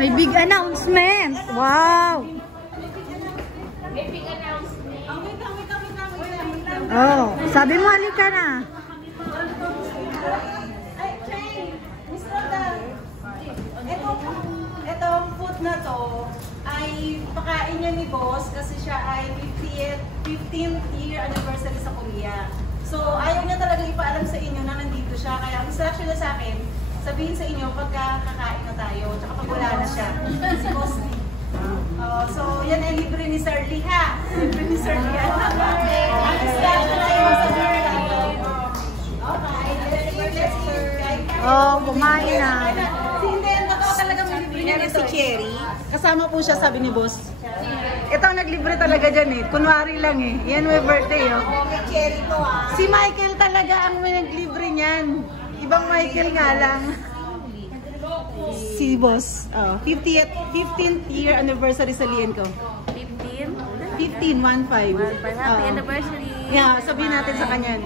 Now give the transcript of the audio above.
May big announcement. Wow. May big announcement. Oh, sabi mo halika na. Itong food na to ay pakain niya ni boss kasi siya ay 15th year anniversary sa Korea. So ayaw niya talaga ipaalam sa inyo na nandito siya. Kaya ang instruction niya sa akin, sabihin sa inyo pagka kakain na tayo, tsaka pag wala na siya. Si boss Lee. So yan ay libre ni Sir Lee ha. Libre ni Sir Lee. Ang instruction na yun sa dinner dito. Okay, let's eat. Oh, kumain na. Hindi, ang totoo talaga may libre niya si Cherry. Kasama po siya, sabi ni boss. Ito ang naglibre talaga dyan eh. Kunwari lang eh. Yan may birthday oh. Okay, Cherry ko ah. Si Michael talaga ang may naglibre niyan. Ibang Michael nga lang. Si boss. 15th year anniversary sa Lian ko. 15? 15, 1-5. Happy anniversary. Yeah, sabihin natin sa kanya.